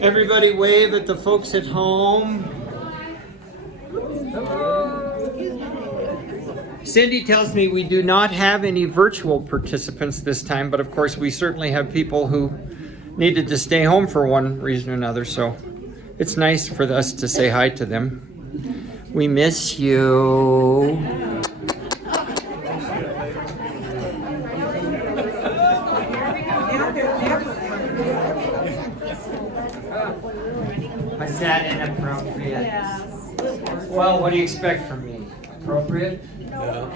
Everybody wave at the folks at home. Cindy tells me we do not have any virtual participants this time, but of course we certainly have people who needed to stay home for one reason or another, so it's nice for us to say hi to them. We miss you. Was that inappropriate? Yes. Well, what do you expect from me? Appropriate? No.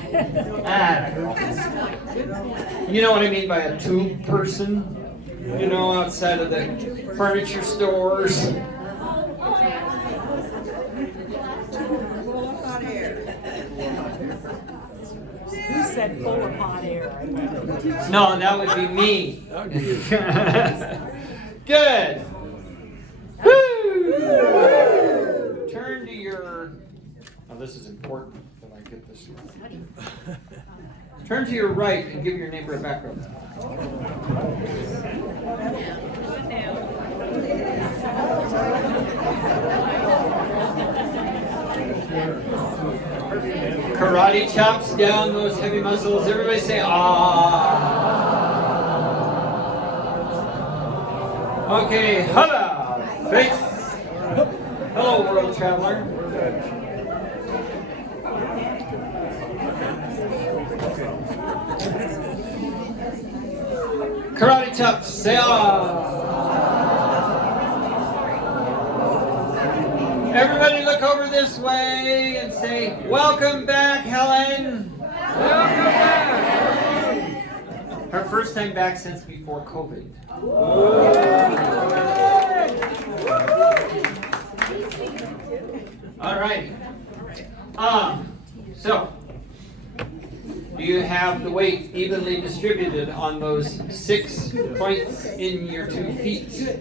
You know what I mean by a tube person? You know, outside of the furniture stores. Who said full of hot air? No, that would be me. Good. Woo! Turn to your. Now this is important that I get this right. Turn to your right and give your neighbor a back rub. Karate chops down those heavy muscles. Everybody say ah. Okay, holla, face. Hello, world traveler. Karate chops, say ah. Everybody look over this way and say, welcome back, Helen. Welcome back. Her first time back since before COVID. All right. So, do you have the weight evenly distributed on those 6 points in your 2 feet?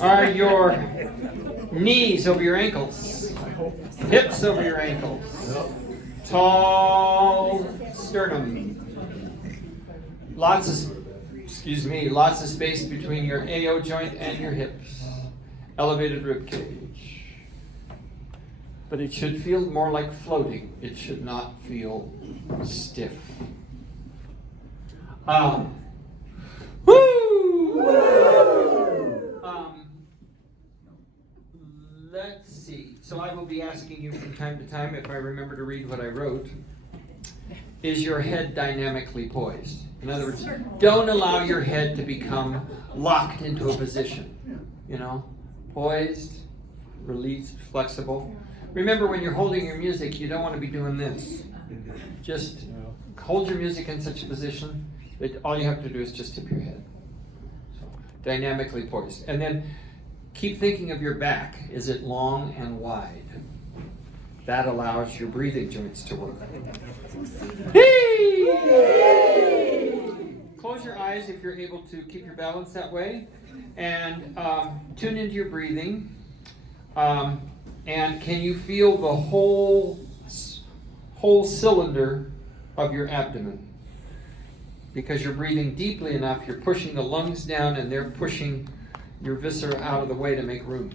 Are your knees over your ankles? Hips over your ankles? Tall sternum. Lots of space between your AO joint and your hips. Elevated rib cage. But it should feel more like floating. It should not feel stiff. Let's see. So I will be asking you from time to time, if I remember to read what I wrote, is your head dynamically poised? In other words, don't allow your head to become locked into a position. You know, poised, released, flexible. Remember, when you're holding your music, you don't want to be doing this. Just hold your music in such a position that all you have to do is just tip your head. So, dynamically poised. And then keep thinking of your back. Is it long and wide? That allows your breathing joints to work. Close your eyes if you're able to keep your balance that way. And tune into your breathing. And can you feel the whole cylinder of your abdomen? Because you're breathing deeply enough, you're pushing the lungs down and they're pushing your viscera out of the way to make room.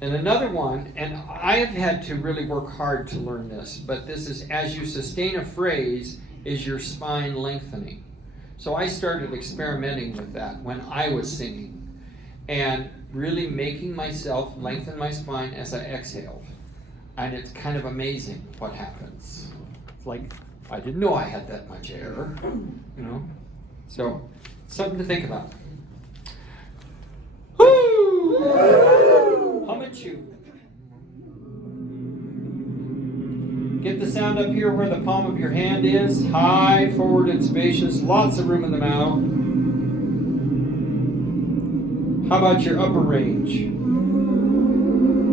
And another one, and I have had to really work hard to learn this, but this is, as you sustain a phrase, is your spine lengthening. So I started experimenting with that when I was singing, and really making myself lengthen my spine as I exhaled. And it's kind of amazing what happens. It's like, I didn't know I had that much air, you know? So, something to think about. Woo! Hum and chew. Get the sound up here where the palm of your hand is, high, forward, and spacious, lots of room in the mouth. How about your upper range?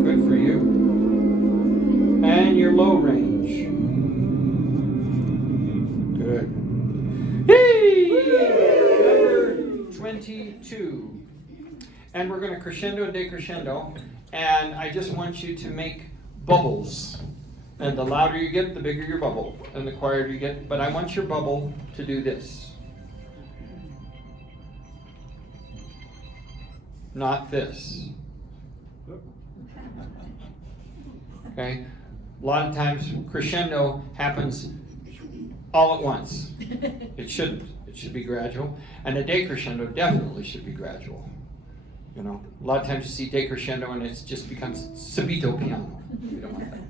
Good for you. And your low range. Good. Number 22. And we're going to crescendo and decrescendo. And I just want you to make bubbles. And the louder you get, the bigger your bubble. And the quieter you get. But I want your bubble to do this. not this. Okay? A lot of times crescendo happens all at once. It shouldn't. It should be gradual. And a decrescendo definitely should be gradual. You know, a lot of times you see decrescendo and it just becomes subito piano. We don't want that.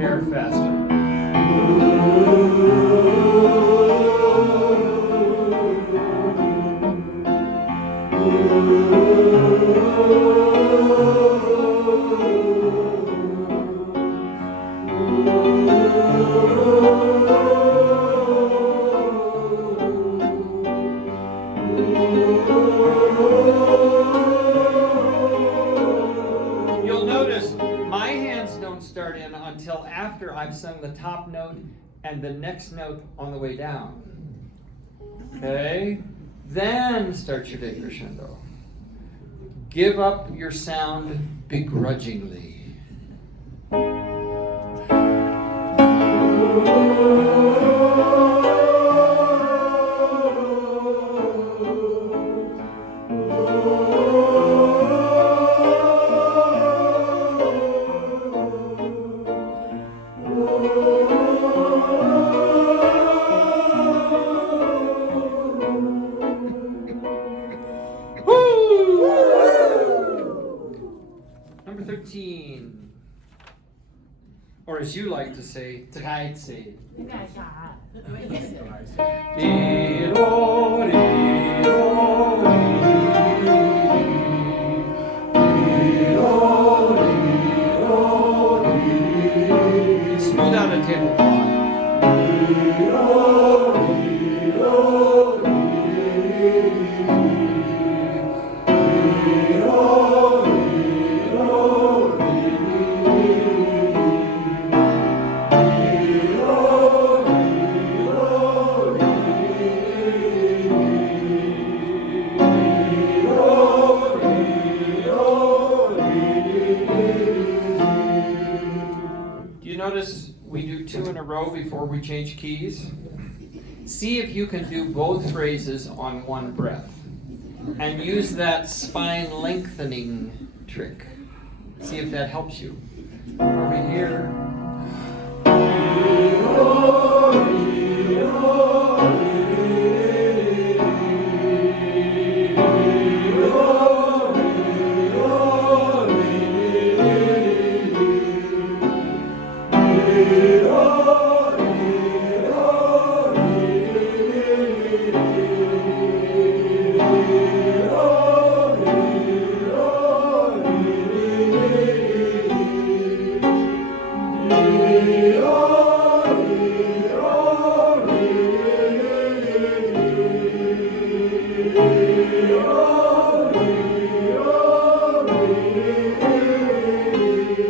Hair faster. You'll notice my hands don't start in until after I've sung the top note and the next note on the way down. Okay? Then start your decrescendo. Give up your sound begrudgingly. Number 13. Or as you like to say, 13. Smooth out a tablecloth. Notice we do 2 in a row before we change keys. See if you can do both phrases on one breath and use that spine lengthening trick. See if that helps you. Over here.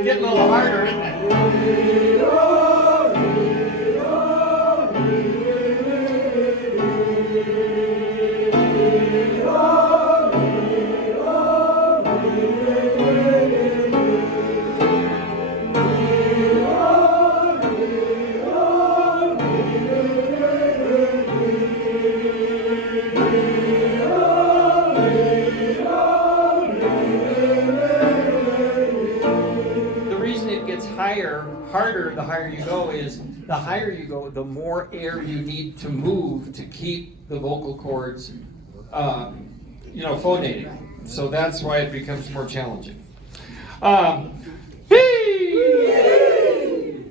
Getting a little harder, isn't it? Harder the higher you go is the higher you go, the more air you need to move to keep the vocal cords, phonating. So that's why it becomes more challenging.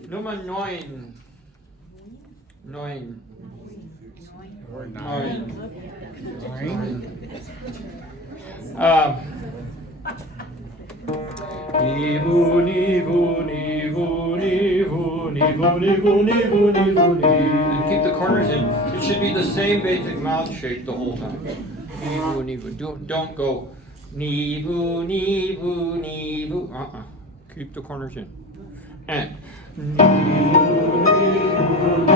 Nummer 9. 9. Or 9. 9. Nivu, nivu, nivu, nivu, nivu, nivu, nivu, nivu, nivu. And keep the corners in. It should be the same basic mouth shape the whole time. Nivu, nivu. Don't go nivu, nivu, nivu. Keep the corners in. And nivu, nivu, nivu,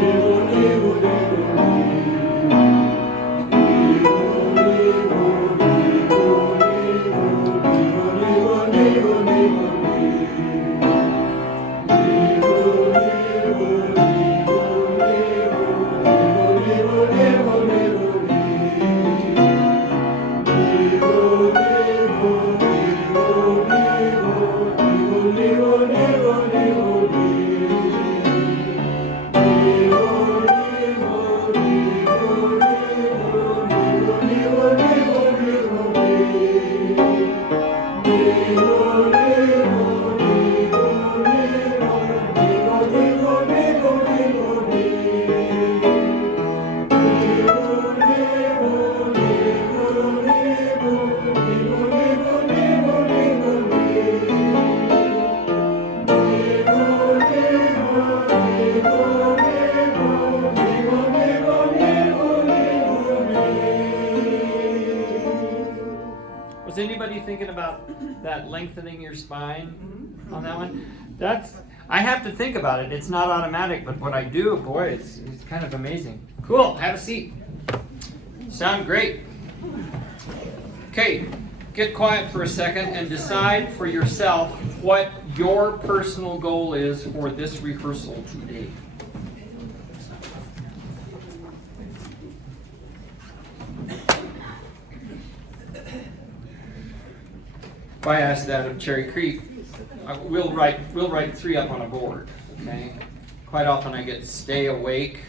nivu, nivu, nivu. Nivu, nivu, nivu, nivu. Was anybody thinking about that lengthening your spine on that one? I have to think about it. It's not automatic, but what I do, boy, it's kind of amazing. Cool, have a seat. Sound great. Okay, get quiet for a second and decide for yourself what your personal goal is for this rehearsal today. If I ask that of Cherry Creek, we'll write 3 up on a board. Okay. Quite often I get stay awake.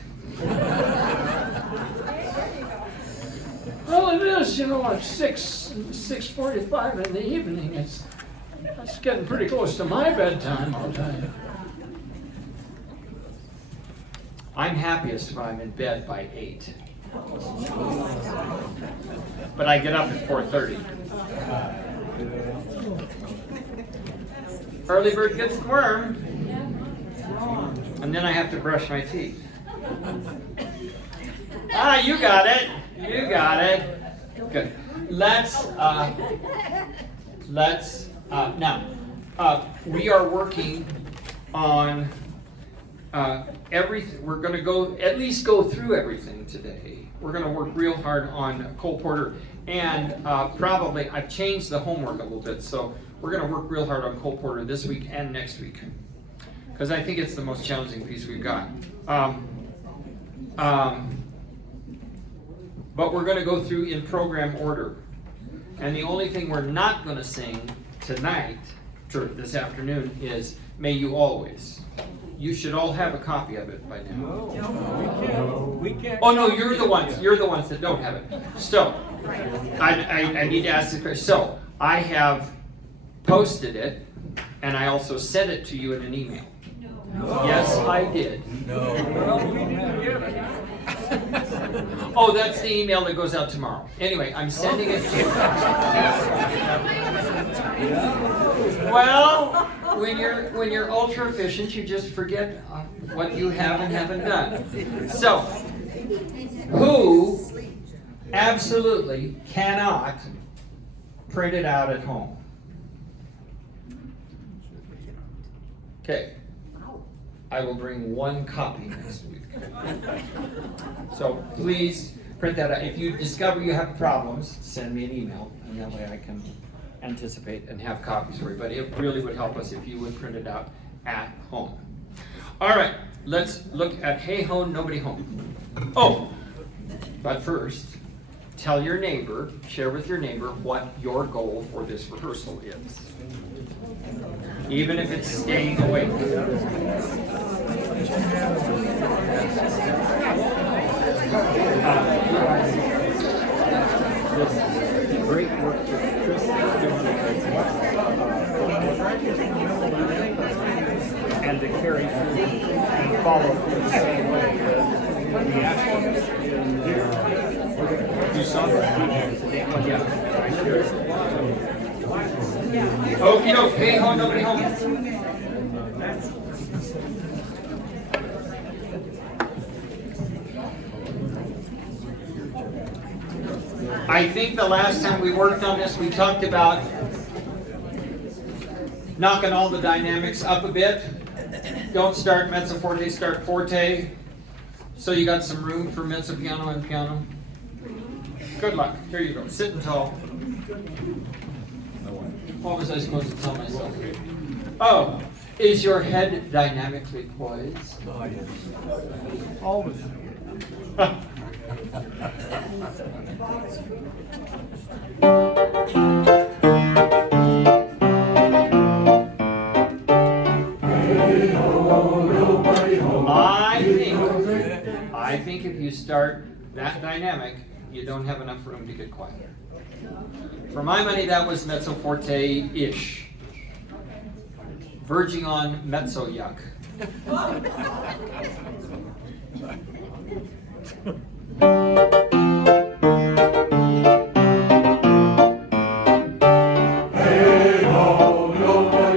Well, it is, you know, at 6:45 in the evening. That's getting pretty close to my bedtime, I'll tell you. I'm happiest if I'm in bed by 8. But I get up at 4:30. Early bird gets the worm. And then I have to brush my teeth. Ah, you got it. You got it. Good. Now, we are working on everything. We're going to at least go through everything today. We're going to work real hard on Cole Porter, and probably I've changed the homework a little bit, so we're going to work real hard on Cole Porter this week and next week, because I think it's the most challenging piece we've got. But we're going to go through in program order. And the only thing we're not going to sing tonight, or this afternoon, is May You Always. You should all have a copy of it by now. We can't. Oh no, you're the ones that don't have it. So, I need to ask this question. So, I have posted it, and I also sent it to you in an email. No. Yes, I did. Well, we didn't get it. Oh, that's the email that goes out tomorrow. Anyway, I'm sending it to you. Well, when you're ultra efficient, you just forget what you have and haven't done. So, who absolutely cannot print it out at home? Okay. I will bring 1 copy next week. So please print that out. If you discover you have problems, send me an email, and that way I can anticipate and have copies for you. But it really would help us if you would print it out at home. All right, let's look at Hey Ho, Nobody Home. Oh, but first, tell your neighbor, share with your neighbor what your goal for this rehearsal is. Even if it's staying awake. This great work that Chris is doing and to carry through and follow through the same way with the actions in here. You saw that today. Well, yeah, I shared it. Okie doke, hey home, nobody home. I think the last time we worked on this, we talked about knocking all the dynamics up a bit. Don't start mezzo forte, start forte. So you got some room for mezzo piano and piano. Good luck. Here you go. Sitting tall. What was I supposed to tell myself? Oh, is your head dynamically poised? Oh, yes. Always. I think if you start that dynamic, You don't have enough room to get quiet. For my money, that was mezzo forte-ish. Verging on mezzo yuck.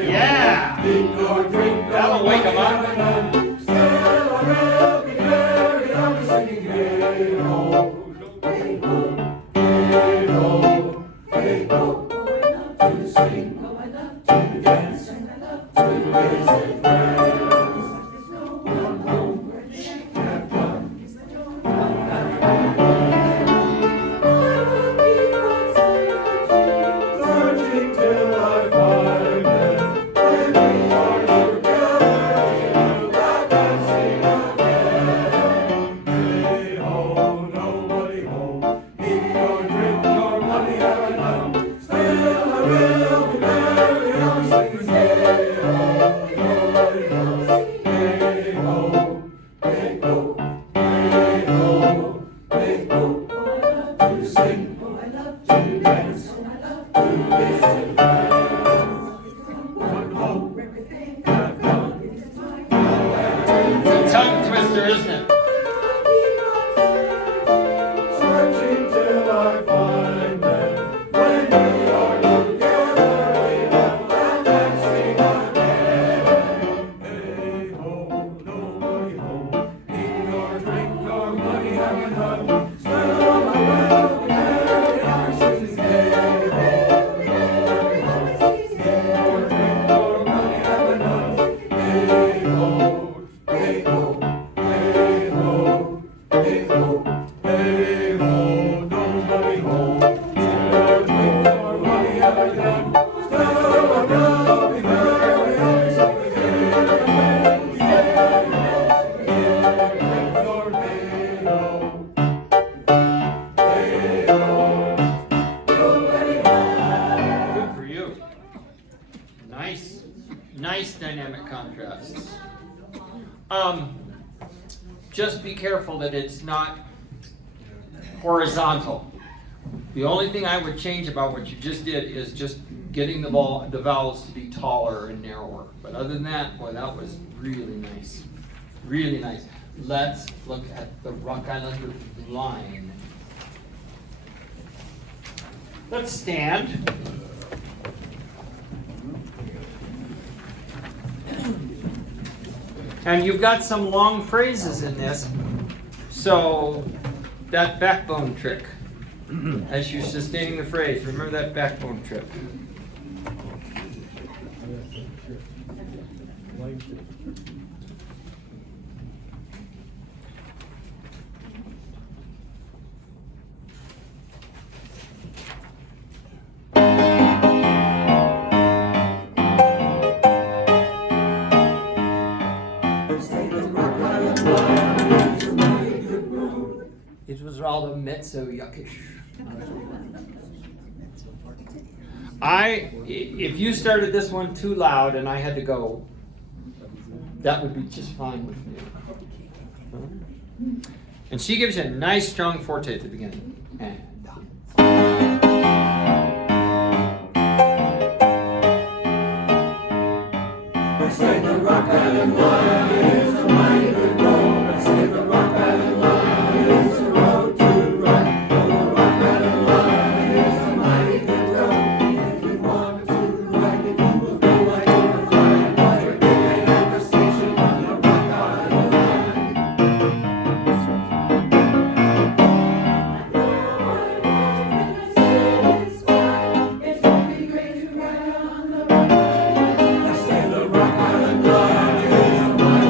Yeah! That'll wake 'em up. Tongue twister, isn't it? Searching till I find them. When we are together, we will laugh and sing again. Hey ho, nobody home. Eat nor drink nor money having none. Spend all my wealth, we marry our sins. Hey ho, nobody home. Eat nor drink nor money having none. Hey ho, hey ho. Hey ho, hey ho, hey ho, nobody home. Never drink nor money ever done. Still a girl, we marry our sins. Hey ho, hey ho, nobody home. Good for you. Nice dynamic contrasts. Just be careful that it's not horizontal. The only thing I would change about what you just did is just getting the vowels to be taller and narrower. But other than that, boy, that was really nice. Really nice. Let's look at the Rock Islander line. Let's stand. And you've got some long phrases in this, so that backbone trick, as you're sustaining the phrase, remember that backbone trick. It was rather mezzo yuckish. If you started this one too loud and I had to go, that would be just fine with me. And she gives you a nice strong forte at the beginning. And I say the Rock Island line is a mighty good road. I say the Rock Island line is the road to run. Oh, the Rock Island line is a mighty good road. If you want to ride it, you will go like a flying wire. Getting at the station on the Rock Island line. It's only great to ride on the Rock Island line. I say the Rock Island line is a mighty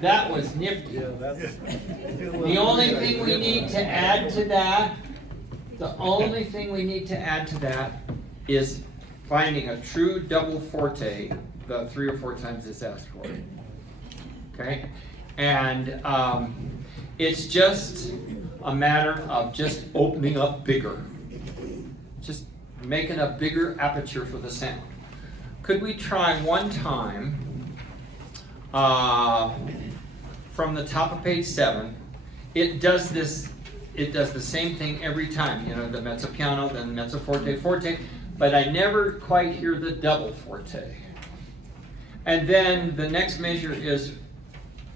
That was nifty. The only thing we need to add to that, is finding a true double forte, the 3 or 4 times it's asked for. Okay? And it's just a matter of just opening up bigger. Just making a bigger aperture for the sound. Could we try one time from the top of page 7? It does the same thing every time. You know, the mezzo piano, then mezzo forte, forte, but I never quite hear the double forte. And then the next measure is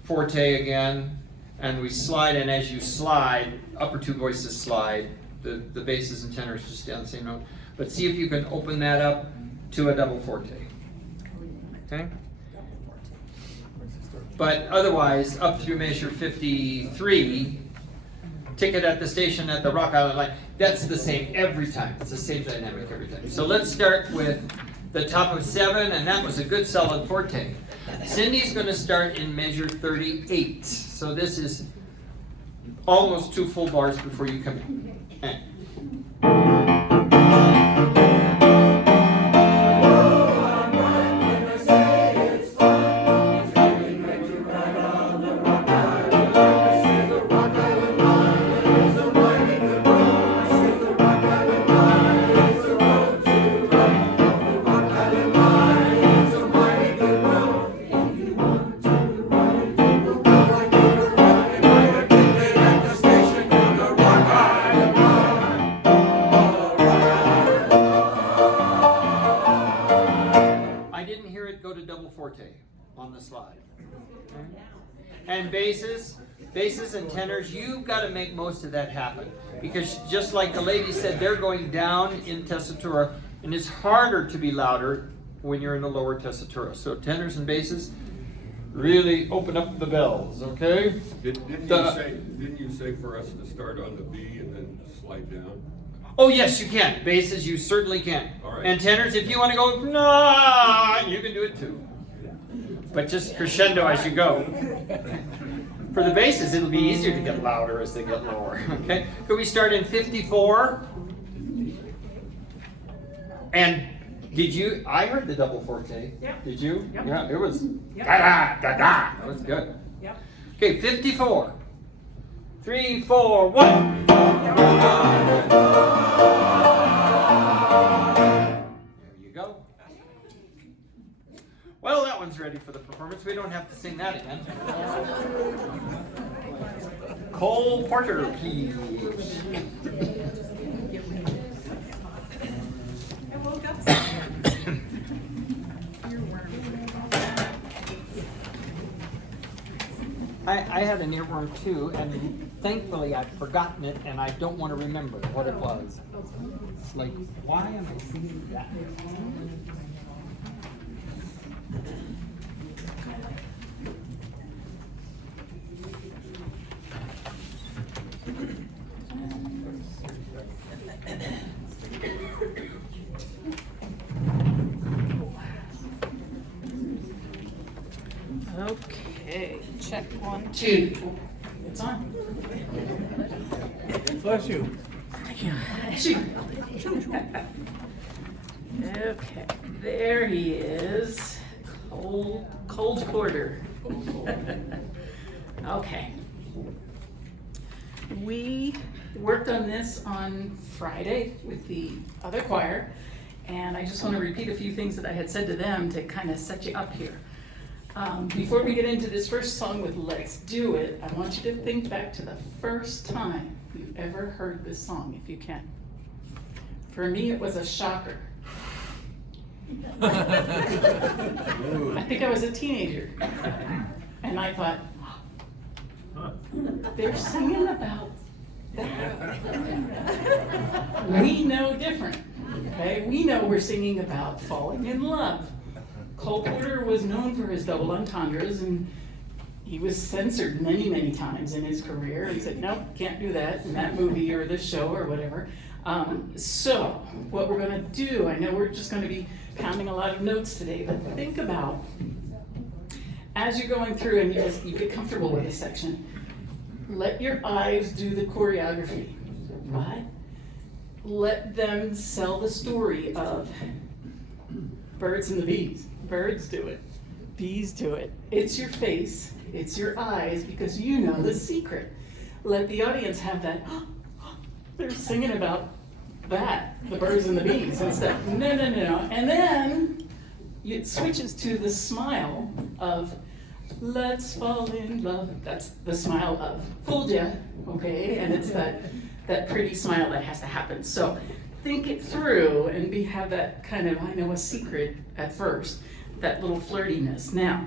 forte again, and we slide, and as you slide, upper 2 voices slide, the basses and tenors just stay on the same note. But see if you can open that up to a double forte. Okay? But otherwise, up through measure 53, ticket at the station at the Rock Island line, that's the same every time. It's the same dynamic every time. So let's start with the top of 7, and that was a good solid forte. Cindy's going to start in measure 38. So this is almost 2 full bars before you come in. And on the slide. Okay? And basses and tenors, you've got to make most of that happen. Because just like the lady said, they're going down in tessitura, and it's harder to be louder when you're in the lower tessitura. So tenors and basses, really open up the bells, okay? Didn't you say for us to start on the B and then slide down? Oh yes, you can. Basses, you certainly can. All right. And tenors, if you want to go, nah, you can do it too. But just crescendo as you go. For the basses, it'll be easier to get louder as they get lower. Okay? Could we start in 54? And did you? I heard the double forte. Yep. Did you? Yep. Yeah, it was Yep. da da da da. That was good. Yep. Okay, 54. 3, 4, 1. There you go. Well, that one's ready for the performance. We don't have to sing that again. Cole Porter, please. I had an earworm too, and thankfully I've forgotten it, and I don't want to remember what it was. It's like, why am I singing that? Okay, check 1, 2. It's on. Bless you. Okay, there he is. Cold Porter. Okay. We worked on this on Friday with the other choir, and I just want to repeat a few things that I had said to them to kind of set you up here. Before we get into this first song with Let's Do It, I want you to think back to the first time you ever heard this song, if you can. For me, it was a shocker. I think I was a teenager, and I thought, they're singing about that. We know different, okay? We know we're singing about falling in love. Cole Porter was known for his double entendres, and he was censored many, many times in his career and said, nope, can't do that in that movie or this show or whatever. So what we're going to do, I know we're just going to be pounding a lot of notes today, but think about as you're going through and you get comfortable with this section, let your eyes do the choreography, right? Let them sell the story of birds and the bees. Birds do it, bees do it. It's your face, it's your eyes, because you know the secret. Let the audience have that, they're singing about that, the birds and the bees and stuff. No. And then it switches to the smile of, let's fall in love. That's the smile of, fooled ya, okay? And it's that pretty smile that has to happen. So think it through and have that kind of, I know a secret at first, that little flirtiness. Now,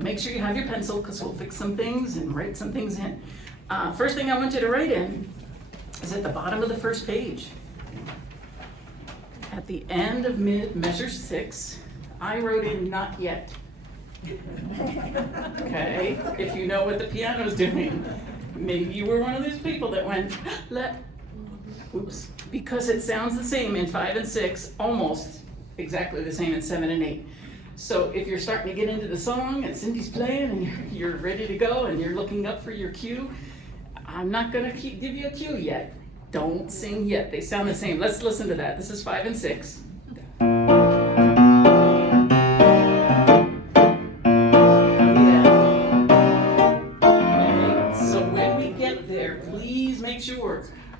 make sure you have your pencil because we'll fix some things and write some things in. First thing I want you to write in is at the bottom of the first page. At the end of measure 6, I wrote in not yet. Okay, if you know what the piano's doing, maybe you were one of those people that went, oops, because it sounds the same in 5 and 6, almost exactly the same in 7 and 8. So if you're starting to get into the song and Cindy's playing and you're ready to go and you're looking up for your cue, I'm not gonna give you a cue yet. Don't sing yet, they sound the same. Let's listen to that. This is 5 and 6.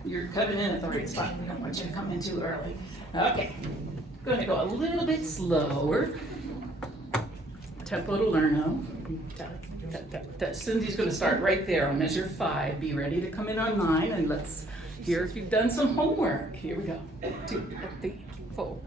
You're coming in at the right spot. We don't want you to come in too early. Okay, going to go a little bit slower. Tempo to learn. Cindy's going to start right there on measure 5. Be ready to come in on 9, and let's hear if you've done some homework. Here we go. 2, 3, 4.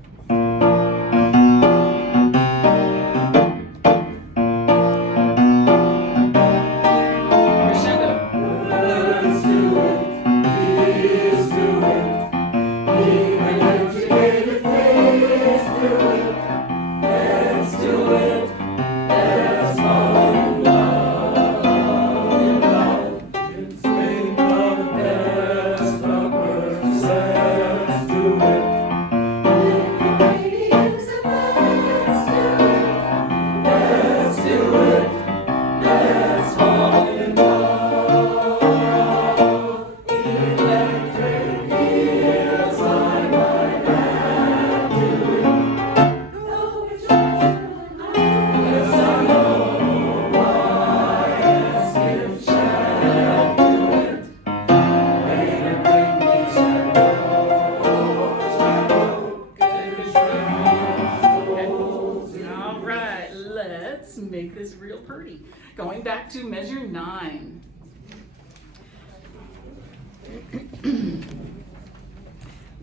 Make this real pretty. Going back to measure 9.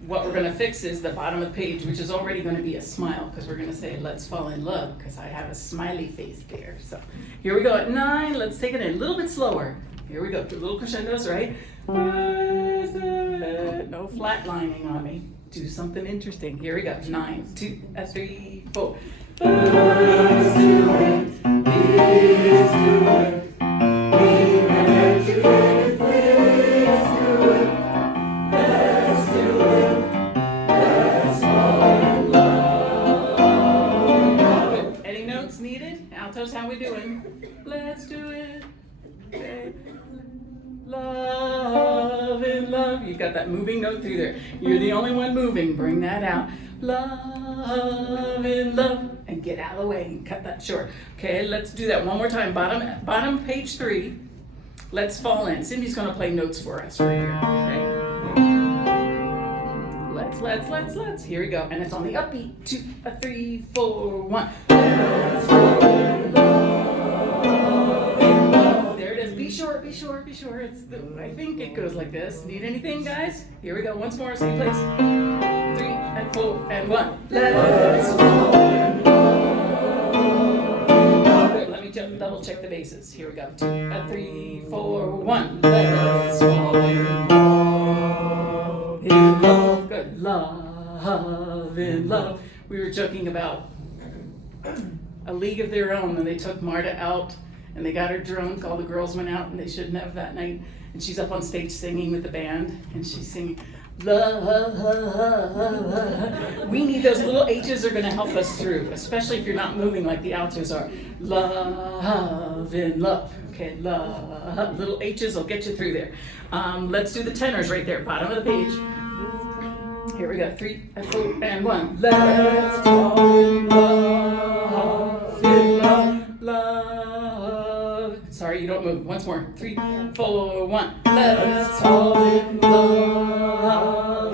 What we're going to fix is the bottom of the page, which is already going to be a smile, because we're going to say, let's fall in love, because I have a smiley face there. So here we go at 9. Let's take it in a little bit slower. Here we go. 2 little crescendos, right? No flatlining on me. Do something interesting. Here we go. 9, 2, 3, 4. Let's do it. Please do it. Even educated, please do it. Let's do it. Let's fall in love. Any notes needed? Altos, how we doing? Let's do it. Okay. Love in love. You got that moving note through there. You're the only one moving. Bring that out. Love in love. And get out of the way and cut that short. Okay, let's do that one more time. Bottom page 3. Let's fall in. Cindy's going to play notes for us right here. Okay. Let's. Here we go. And it's on the upbeat. 2, 3, 4, 1. Let's fall in love. There it is. Be sure. I think it goes like this. Need anything, guys? Here we go. Once more. Same place. 3 and 4 and 1. Let's fall in love. Good. Let me double check the bases. Here we go. 2 and 3, 4, 1. Let's fall in love. In love. Good. Love in love. We were joking about A League of Their Own when they took Marta out and they got her drunk. All the girls went out and they shouldn't have that night. And she's up on stage singing with the band and she's singing, love. We need those little H's are going to help us through, especially if you're not moving like the altos are. Love in love. Okay, love. Little H's will get you through there. Let's do the tenors right there, bottom of the page. Here we go. 3 and 4 and 1. Let's fall in love, love. Sorry, you don't move. Once more. 3, 4, 1. Let's fall in love.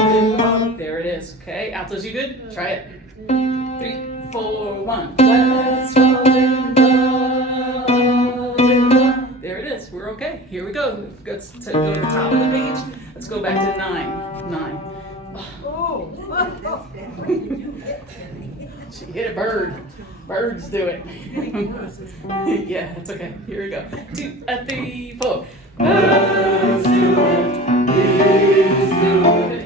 There it is. Okay, altos, you good? Try it. 3, 4, 1. Let's fall in love. There it is. We're okay. Here we go. Let's go to the top of the page. Let's go back to 9. 9. She hit a bird. Birds do it. Yeah, it's okay. Here we go. 2, 3, 4. Let's do it. Please do it.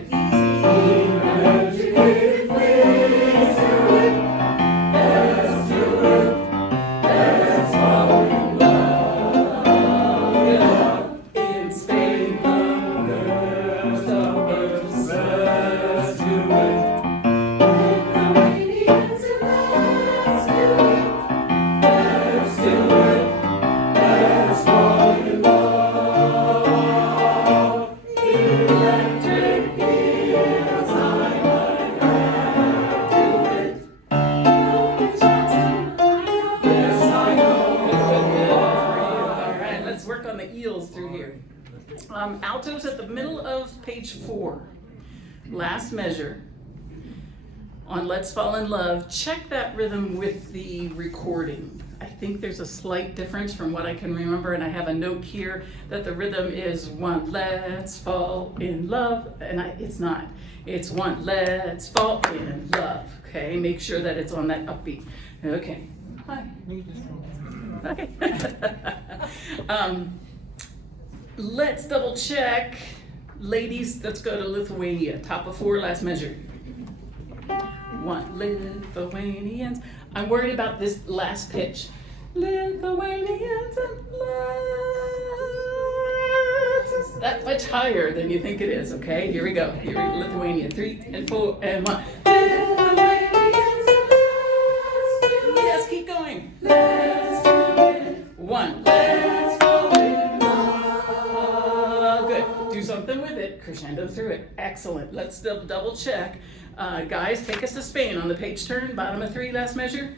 Altos at the middle of page 4. Last measure. On Let's Fall in Love, check that rhythm with the recording. I think there's a slight difference from what I can remember, and I have a note here that the rhythm is 1, let's fall in love, and it's not. It's 1, let's fall in love. Okay, make sure that it's on that upbeat. Okay. Hi. Okay. Let's double check. Ladies, let's go to Lithuania. Top of 4, last measure. 1, Lithuanians. I'm worried about this last pitch. Lithuanians and let's. That's much higher than you think it is, okay? Here we go. Here we go. Lithuania. 3 and 4 and 1. Lithuanians and let's. Yes, keep going. Let's do it. 1. Let's fall in love. Good. Do something with it. Crescendo through it. Excellent. Let's double check. Guys, take us to Spain on the page turn, bottom of 3, last measure.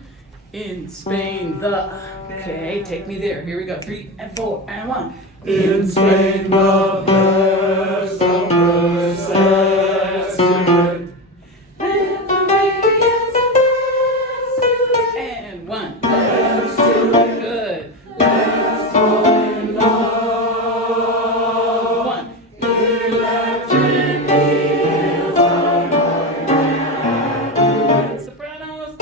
In Spain, the. Okay, take me there. Here we go. 3 and 4 and 1. In Spain, the best of let's do it. And 1. Let's do it. Good. Let's fall in love. 1. Electric eels are Sopranos.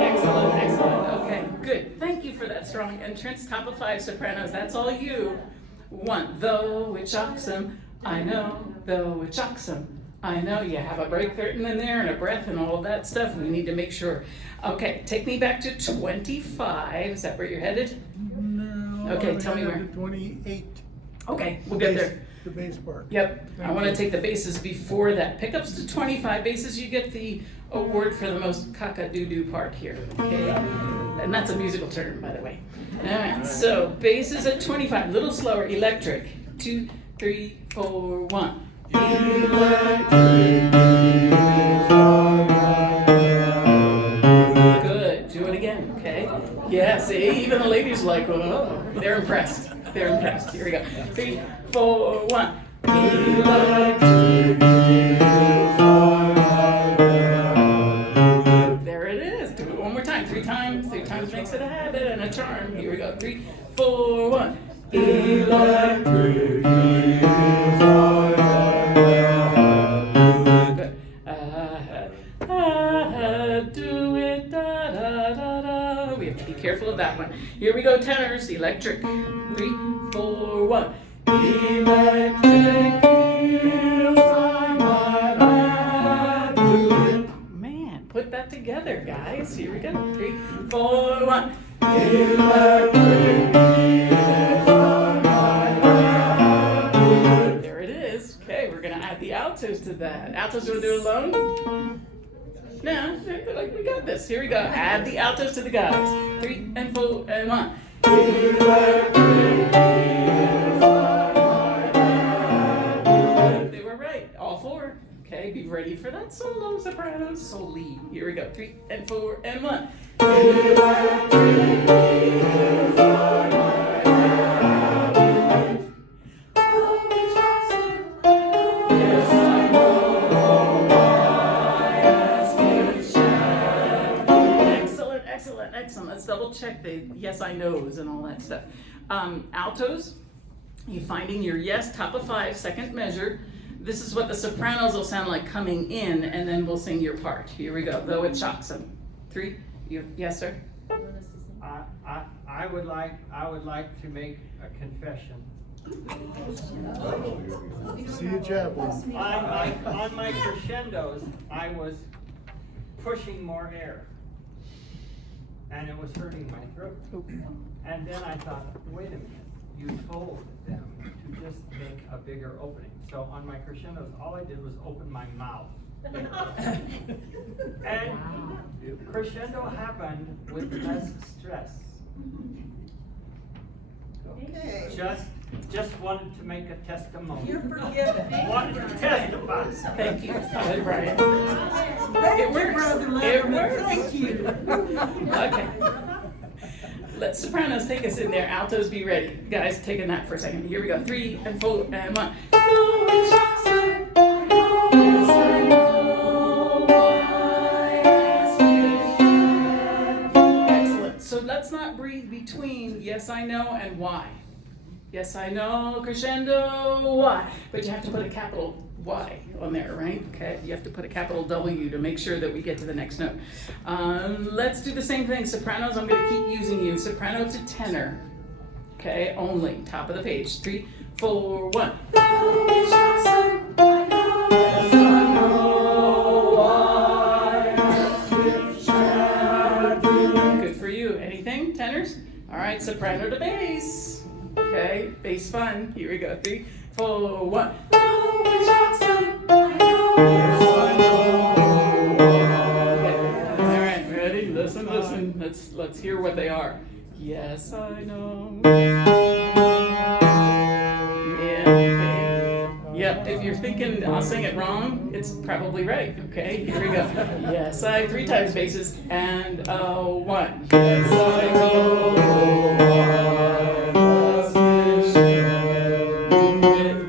Excellent, Excellent. Okay, good. Thank you for that strong entrance. Top of 5 sopranos. That's all you. 1. Though it shocks them, I know. Though it shocks them, I know. You have a break written in there and a breath and all of that stuff. We need to make sure. Okay, take me back to 25. Is that where you're headed? No. Okay, tell me where. 28. Okay, we'll get there. The bass part. Yep, I Thank want to you. take the bases before that. Pickups to 25 bases, you get the award for the most caca-doo-doo part here, okay? And that's a musical term, by the way. All right, so bases at 25, a little slower, electric. 2, 3, 4, 1. Good, do it again, okay? Yeah, see, even the ladies are like, oh, they're impressed. They're impressed. Here we go. 3, 4, 1. There it is. Do it one more time. 3 times. 3 times makes it a habit and a charm. Here we go. 3, 4, 1. Electric Good. Do it. Da, da, da, da. We have to be careful of that one. Here we go. Tenors. Electric. 3, 4, 1. Electric eels, Man, put that together, guys. Here we go. 3, 4, 1. Electric eels are my that. Altos, you want to do it alone? No, they're like, we got this. Here we go. Add the altos to the guys. 3 and 4 and 1. They were right. All 4. Okay, be ready for that solo soprano soli. Here we go. 3 and 4 and 1. Excellent. Let's double check the yes, I knows and all that stuff. Altos, you're finding your yes, top of 5, second measure. This is what the sopranos will sound like coming in, and then we'll sing your part. Here we go. Though it shocks them. 3. Yes, sir. I would like to make a confession. See a javelin. On my crescendos, I was pushing more air, and it was hurting my throat. And then I thought, wait a minute, you told them to just make a bigger opening. So on my crescendos, all I did was open my mouth. And crescendo happened with less stress. Okay. Just wanted to make a testimony. You're forgiven. Wanted to testify. Thank you. Good, Brian. Thank you, works. Brother It Letterman. works. Thank you. Okay. Let sopranos take us in there. Altos, be ready. Guys, take a nap for a second. Here we go. 3 and 4 and 1. Excellent. So let's not breathe between yes, I know and why. Yes, I know, crescendo, why. But you have to put a capital Y on there, right? Okay, you have to put a capital W to make sure that we get to the next note. Let's do the same thing. Sopranos, I'm going to keep using you. Soprano to tenor. Okay, only. Top of the page. 3, 4, 1. Good for you. Anything, tenors? All right, soprano to bass. Okay, bass fun. Here we go. 3, 4, 1. All right, ready? Listen. Let's hear what they are. Yes, I know. Yeah. Okay. Yep. If you're thinking I'll sing it wrong, it's probably right. Okay. Here we go. Yes, I 3 times basses and 1. Yes, I know.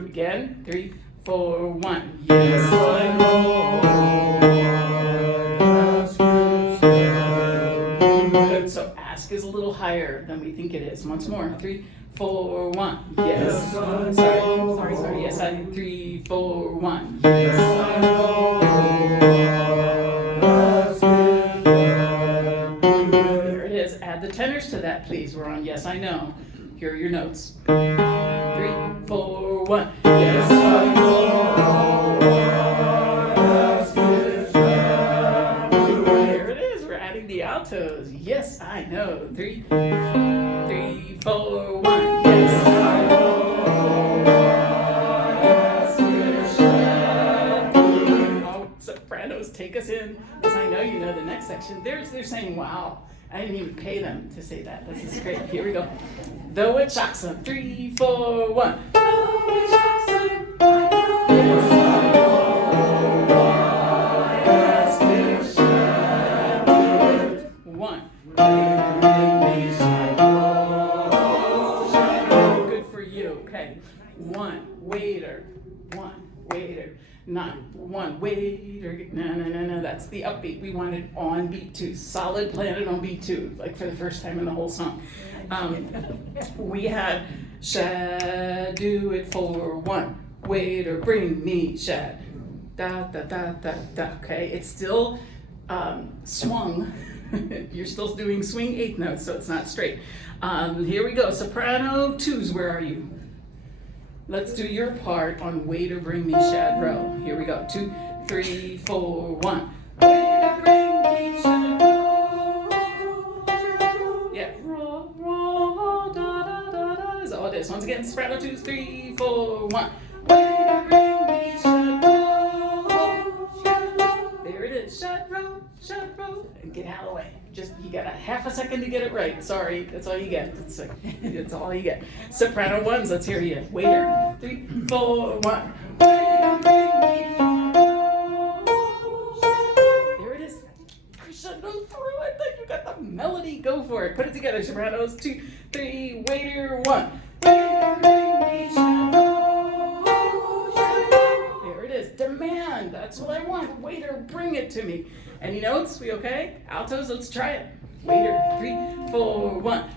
Again. 3, 4, 1. Yes, I know. Good. So ask is a little higher than we think it is. Once more. 3, 4, 1. Yes. Sorry. Yes, I 3, 4, 1. Yes, I know. There it is. Add the tenors to that, please. We're on yes, I know. Here are your notes. 3, 4, 1. Yes, I know. There it is. We're adding the altos. Yes, I know. 3, 4, 1. Yes, I know. Oh, sopranos, take us in. Because I know you know the next section. They're saying, wow. I didn't even pay them to say that. This is great. Here we go. Though it shocks them. 3, 4, 1. Though it shocks them, I know. Yes, I know. 1. Good for you. Okay. 1. Waiter. 1. Waiter. Not 1. Waiter. No. That's the upbeat. We wanted on beat 2. Solid planted on beat 2. Like for the first time in the whole song. We had Shad, do it for 1. Waiter, bring me Shad. Da. Okay. It's still swung. You're still doing swing 8th notes, so it's not straight. Here we go. Soprano 2s, where are you? Let's do your part on Waiter, bring me Shad row. Here we go. 2, 3, 4, 1. Waiter, bring me Shad row. Yeah. Row, da. Is all it is. Once again, soprano 2s, 3, 4, 1. Waiter, bring me Shad row. shadow, and get out of the way. Just, you got a half a second to get it right. Sorry, that's all you get. That's all you get. Soprano ones, let's hear you. Waiter, 3, 4, 1. There it is. Crescendo through it. Then you got the melody. Go for it. Put it together, sopranos. 2, 3, waiter, 1. There it is. Demand. That's what I want. Waiter, bring it to me. Any notes? We okay? Altos, let's try it. Waiter, 3, 4, 1.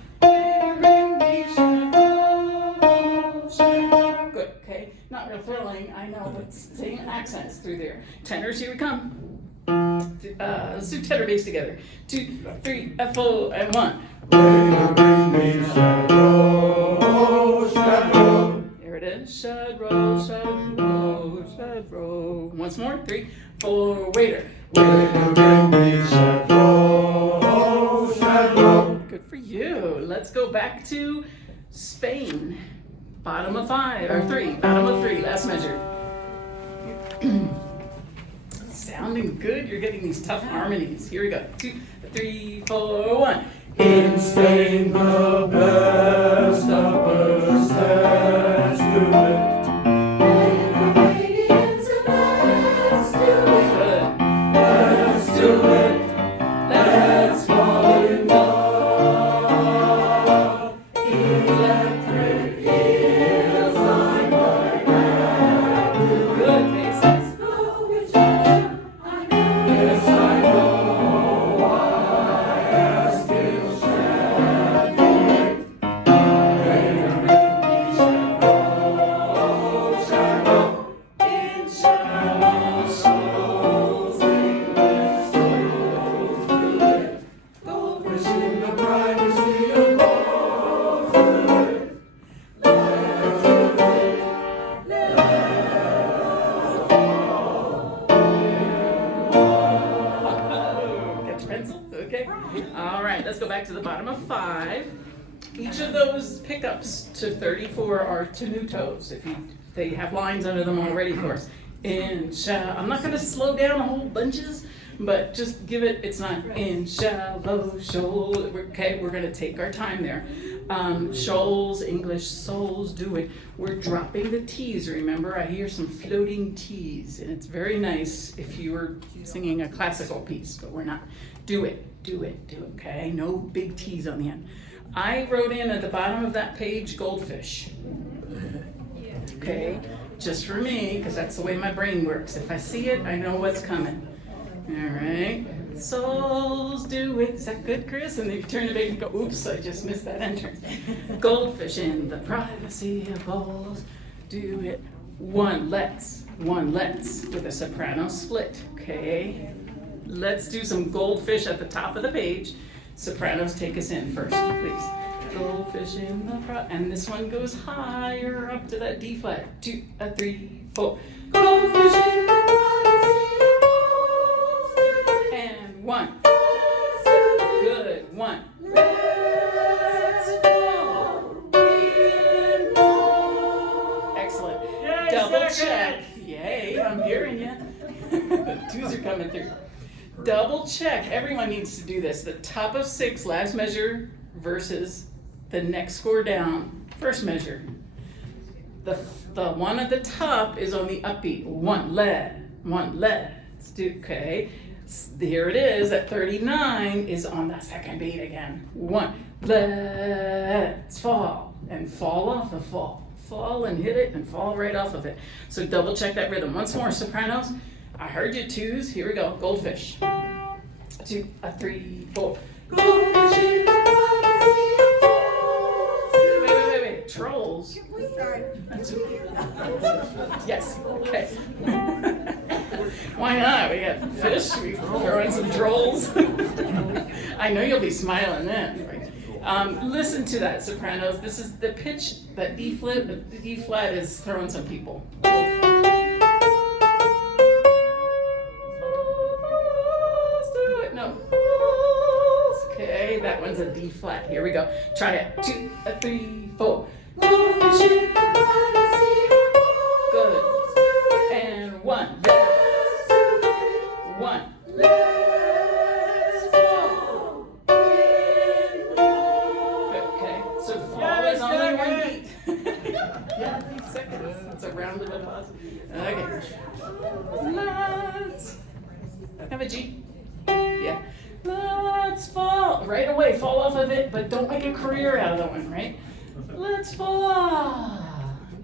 Good, okay. Not real thrilling, I know, but same accents through there. Tenors, here we come. Let's do tenor bass together. 2, 3, 4, and 1. There it is. Shadow, shadow, shadow. Once more. 3, 4, waiter. Good for you. Let's go back to Spain. Bottom of 5, or 3. Bottom of 3. Last measure. Sounding good. You're getting these tough harmonies. Here we go. 2, 3, 4, 1. In Spain, the best uppers let's do it. Good. Let's do it. Let's fall in love. Electric heels like my Good basses. Yes, I know. I still Goldfish in the privacy of both. Get your pencil? Okay. All right, let's go back to the bottom of 5. Each of those pickups to 34 are tenutos. They have lines under them already for us. I'm not going to slow down a whole bunches, but just give it, it's not in shallow shoal. Okay, we're going to take our time there. Shoals, English, souls, do it. We're dropping the T's, remember? I hear some floating T's, and it's very nice if you were singing a classical piece, but we're not. Do it, do it, do it, okay? No big T's on the end. I wrote in at the bottom of that page, goldfish. Okay, just for me, because that's the way my brain works. If I see it, I know what's coming. All right, souls do it. Is that good, Chris? And then you turn the page and go, oops, I just missed that entrance. Goldfish in the privacy of bowls, do it. One let's, with a soprano split, okay? Let's do some goldfish at the top of the page. Sopranos, take us in first, please. Goldfish in the and this one goes higher up to that D flat. 2, 3, 4. Goldfish in the and 1. Good. 1. Excellent. Double check. Yay, I'm hearing you. 2s are coming through. Double check. Everyone needs to do this. The top of 6, last measure, versus the next score down, first measure. The one at the top is on the upbeat. 1 let's do, okay. Here it is at 39 is on the second beat again. 1 let's fall and fall off the fall. Fall and hit it and fall right off of it. So double check that rhythm. Once more, sopranos. I heard you 2s. Here we go. Goldfish. 2, 3, 4. Goldfish in the privacy of bowls. Wait. Trolls. That's yes. Okay. Why not? We got fish. We throw in some trolls. I know you'll be smiling then. Listen to that, sopranos. This is the pitch. That D flat. The D flat is throwing some people. No. Okay, that one's a D flat. Here we go. Try it. 2, 3, 4. Good. And 1. 1. Yeah, 3 seconds. That's a round of applause. Okay. Let's have a G. Yeah. Let's fall. Right away, fall off of it, but don't make a career out of the one, right? Let's fall.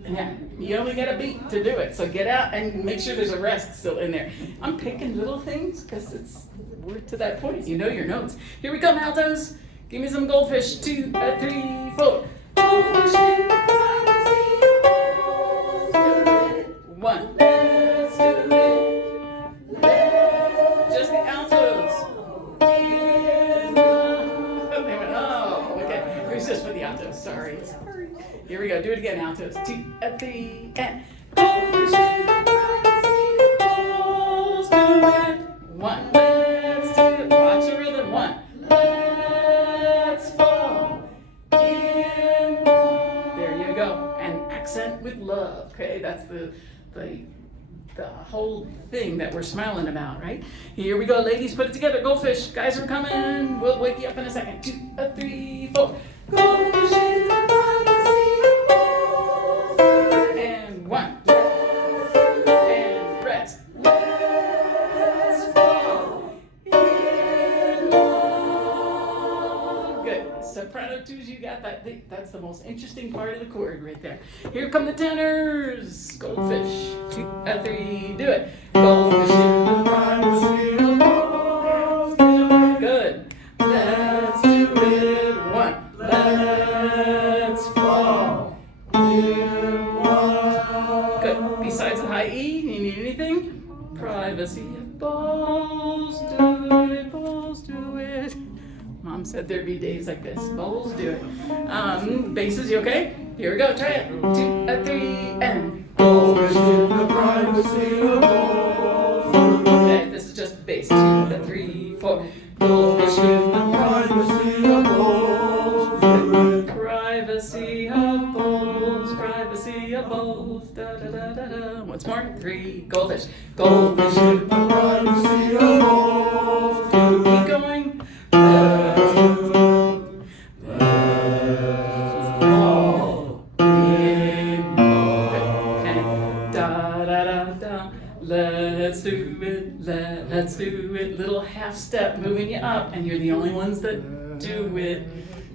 Yeah, you only got a beat to do it, so get out and make sure there's a rest still in there. I'm picking little things because we're to that point. You know your notes. Here we come, altos. Give me some goldfish. 2, 3, 4. Goldfish in the privacy of balls. 1. Let's do it. Just the altos. They went, oh, okay. It was just for the altos. Sorry. Here we go. Do it again, altos. 2, 3, and goldfish in the privacy of balls. Do it. 1. Let's do it. Watch the rhythm. 1. Let's fall in. There you go. And accent with love. Okay, that's the whole thing that we're smiling about, right? Here we go, ladies. Put it together. Goldfish. Guys are coming. We'll wake you up in a second. 2, 3, 4. Goldfish in the privacy of balls. And 1. And rest. Let's fall in love. Good. Soprano 2s, you got that. That's the most interesting part of the chord right there. Here come the tenors. Goldfish. 2, 3, do it. Goldfish in the privacy of balls. Good. Let's do it. 1. Let's fall in love. Good. Besides the high E, you need anything? Privacy of balls. Do it. Balls, do it. Mom said there'd be days like this. Balls, do it. Basses, you okay? Here we go. Try it. 2, 3, and Goldfish in the privacy of balls. okay. This is just bass. 2, 3, 4. Goldfish in the Privacy of balls. privacy of balls. Privacy of balls. Da da da da da. Once more. 3. Goldfish. Goldfish in the Privacy of balls. 2. Keep going. Let's do it, let's do it. Little half step moving you up, and you're the only ones that do it.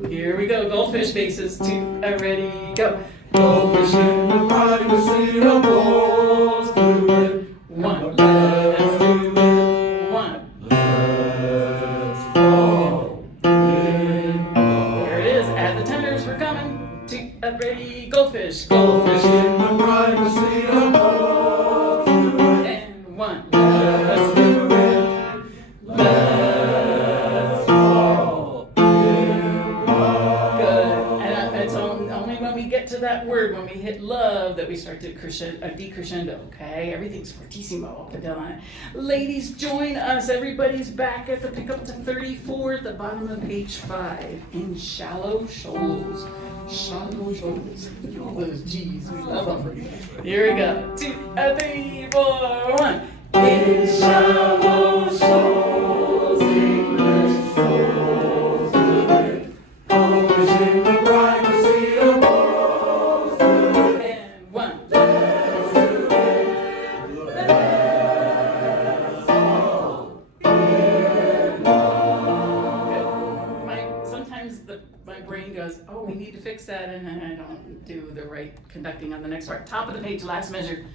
Here we go, goldfish basses. 2, ready, go. Goldfish in the Privacy of balls. do it. 1, let's do it. 1. Let's fall in love. There it is. Add the tenors. We're coming. 2, ready, goldfish. Goldfish In the privacy of balls. and 1. Let's do it. Let's fall in love. Good. And it's only when we get to that word, when we hit love, that we start to decrescendo, okay? Everything's fortissimo up and down. Ladies, join us. Everybody's back at the pickup to 34 at the bottom of page 5 in shallow shoals. Shallow shoals. All those G's, we love them. Here we go. 2, 3, 4, 1. In shallow shoals, English souls do it. Goldfish in the privacy of balls. And 1. Let's do it. Let's fall in love. Sometimes my brain goes, oh, we need to fix that, and then I don't do the right conducting on the next part. Top of the page, last measure.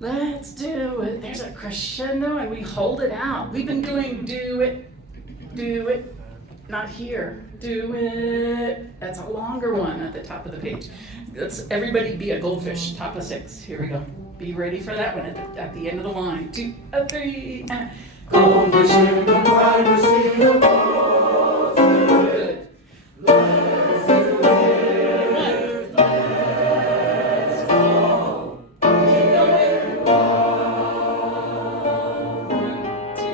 Let's do it. There's a crescendo, and we hold it out. We've been doing do it, not here. Do it. That's a longer one at the top of the page. Let's everybody be a goldfish. Top of 6. Here we go. Be ready for that one at the end of the line. 2, 3, and Goldfish in the privacy of balls. good. Let's do it. 1. Let's fall Keep going. in love. 1, 2.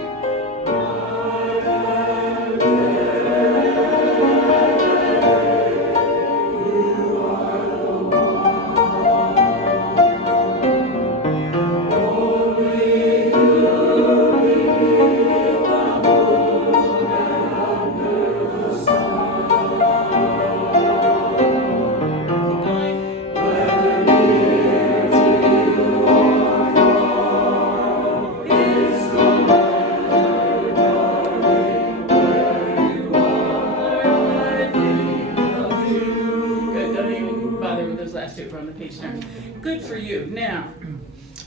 last two on the page turn. Good for you. Now,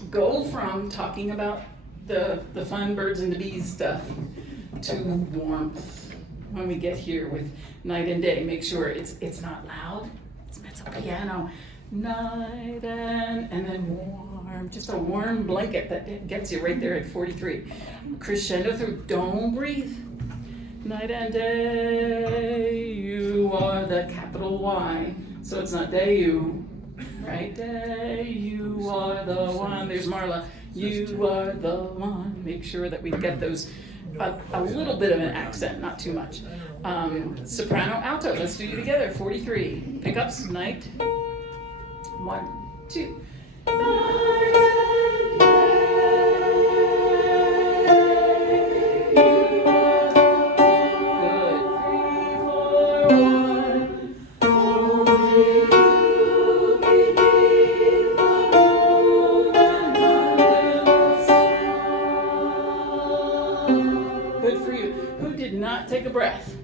go from talking about the fun birds and the bees stuff to warmth when we get here with night and day. Make sure it's not loud. It's a piano. Night and then warm. Just a warm blanket that gets you right there at 43. Crescendo through. Don't breathe. Night and day, you are the capital Y. So it's not day you, right? Day, you are the one. There's Marla. You are the one. Make sure that we get those, a little bit of an accent, not too much. Soprano, alto. Let's do you together. 43. Pickups, night. 1, 2. Take a breath.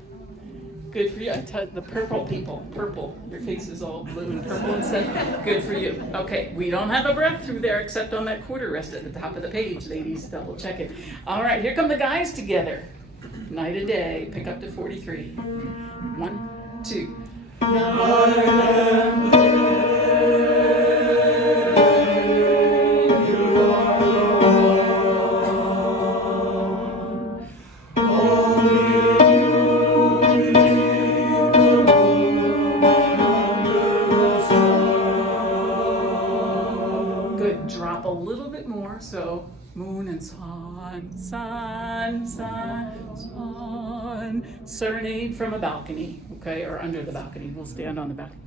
Good for you. The purple people. Purple. Your face is all blue and purple instead. Good for you. Okay, we don't have a breath through there except on that quarter rest at the top of the page, ladies. Double check it. All right, here come the guys together. Night and day. Pick up to 43. 1, 2. Night and day. So moon and sun, sun, sun, sun. Serenade from a balcony, okay, or under the balcony. We'll stand on the balcony.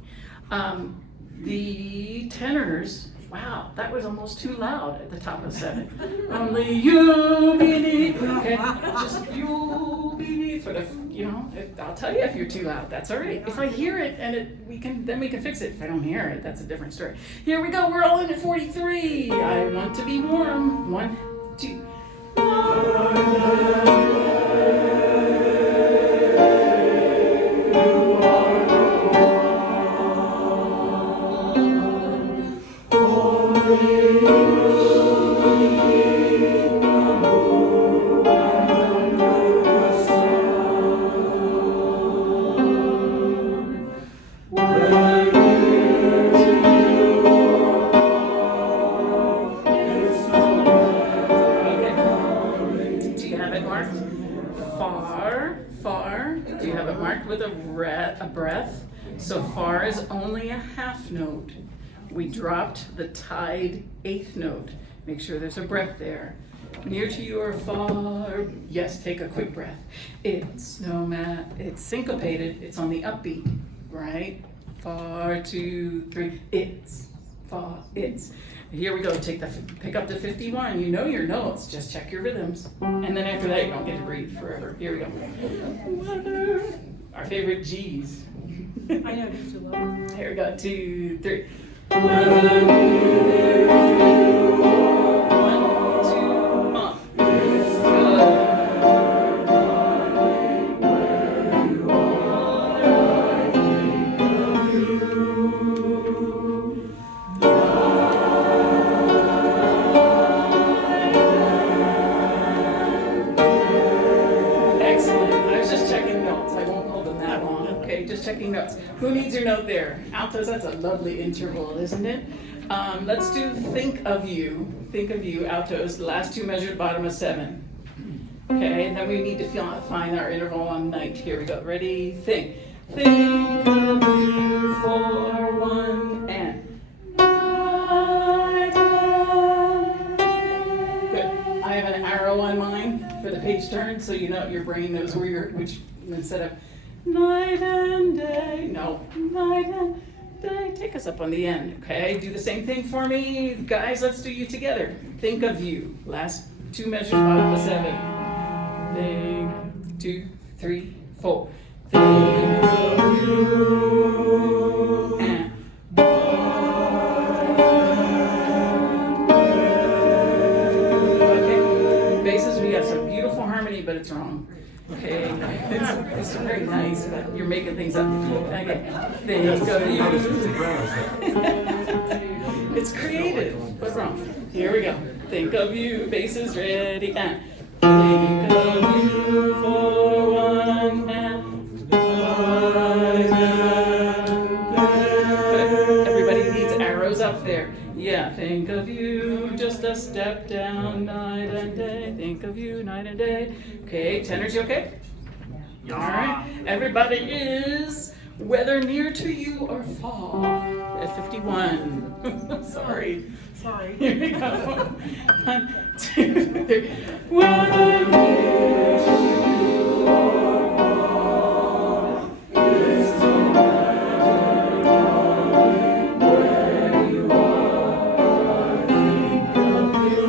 The tenors, wow, that was almost too loud at the top of 7. Only you beneath, okay, just you beneath for the, I'll tell you if you're too loud, that's all right. If I hear it and we can fix it. If I don't hear it, that's a different story. Here we go, we're all in at 43. I want to be warm. 1, 2. Breath. So far is only a half note. We dropped the tied 8th note. Make sure there's a breath there. Near to you or far. Yes, take a quick breath. It's syncopated. It's on the upbeat, right? Far, 2, 3. It's far. It's. Here we go. Pick up to 51. You know your notes. Just check your rhythms. And then after that, you don't get to breathe forever. Here we go. Weather. Our favorite G's. I know, just a little. Here we go. 2, 3. 1, 2, up. Excellent. I was just checking notes. I won't hold them that long. Okay, just checking notes. Who needs your note there? Altos, that's a lovely interval, isn't it? Let's do think of you, altos, the last 2 measured bottom of 7. Okay, and then we need to find our interval on night. Here we go. Ready? Think. Think of you for 1 and night. Good. I have an arrow on mine for the page turn, so you know your brain knows which instead of night and day. No, night and day. Take us up on the end, okay? Do the same thing for me. Guys, let's do you together. Think of you. Last 2 measures, bottom of 7. Think, 2, 3, 4. Think of you. And okay, basses, we have some beautiful harmony, but it's wrong. Okay, it's very nice, but you're making things up. Okay. Okay. Think of you. It's creative. What's wrong? Here we go. Think of you, bases ready, and think of you for one and everybody needs arrows up there. Yeah, think of you, just a step down night and day. Think of you night and day. Okay, tenors, you okay? All right. Everybody is whether near to you or far at 51. Sorry. Here we go. 1, 2, 3. Whether near to you or far, it's no matter, darling, where you are. Think of you.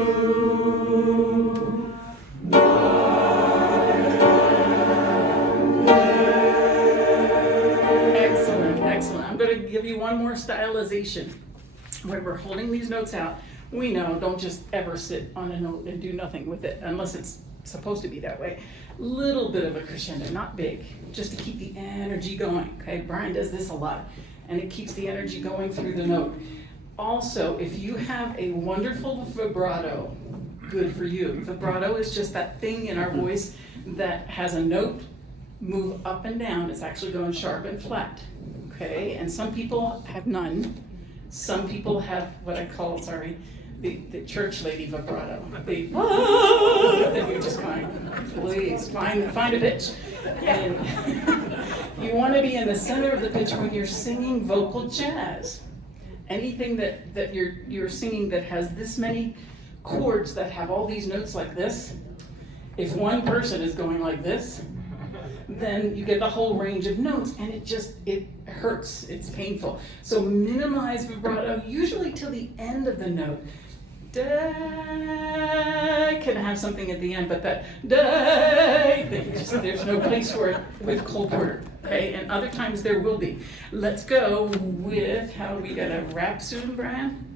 Excellent, excellent. I'm going to give you one more stylization. When we're holding these notes out, we know don't just ever sit on a note and do nothing with it unless it's supposed to be that way. Little bit of a crescendo, not big, just to keep the energy going. Okay, Brian does this a lot, and it keeps the energy going through the note. Also, if you have a wonderful vibrato, good for you. Vibrato is just that thing in our voice that has a note move up and down. It's actually going sharp and flat. Okay, and some people have none. Some people have what I call, the church lady vibrato. Then you're just going, please, find a pitch. And you want to be in the center of the pitch when you're singing vocal jazz. Anything that you're singing that has this many chords that have all these notes like this, if one person is going like this, then you get the whole range of notes, and it hurts, it's painful. So minimize vibrato, usually till the end of the note. Da can have something at the end, but that da thing, there's no place for it with Cole Porter, okay? And other times there will be. Let's go with how we gotta wrap soon, Brian?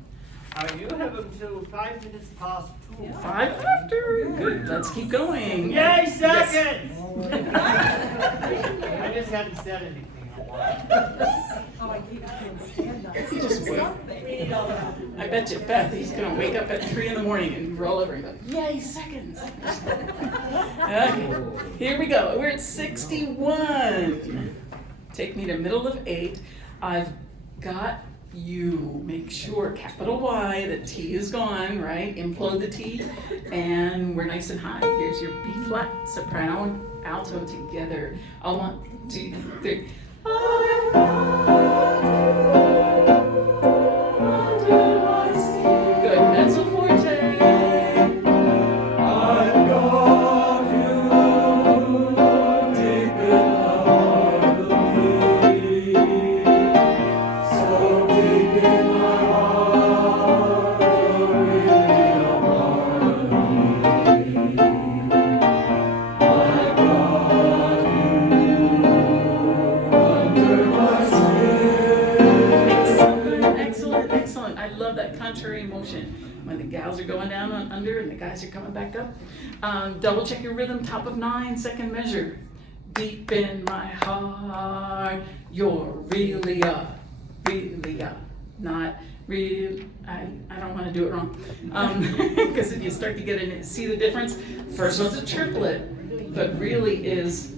You have until 5 minutes past 2. 5 after, good, let's keep going. Yay, seconds! Yes. I just hadn't said anything in a while. Oh, I can't stand that. Just wait. I bet you Beth, he's gonna wake up at 3 in the morning and roll over and go, yay, seconds. Okay, here we go. We're at 61. Take me to middle of 8. I've got you. Make sure, capital Y, the T is gone, right? Implode the T, and we're nice and high. Here's your B flat, soprano, and alto together. 1, 2, 3. I've got you under my skin. Good, mezzo forte. I've got you deep in the heart of me, so deep in my heart, you're really a part of me. I've got you under my skin. Excellent, excellent. I love that contrary motion. When the gals are going down on under and the guys are coming back up. Double check your rhythm, top of 9, second measure. Deep in my heart, you're really a, not real. I don't want to do it wrong. Because if you start to get in, see the difference? First one's a triplet, but really it's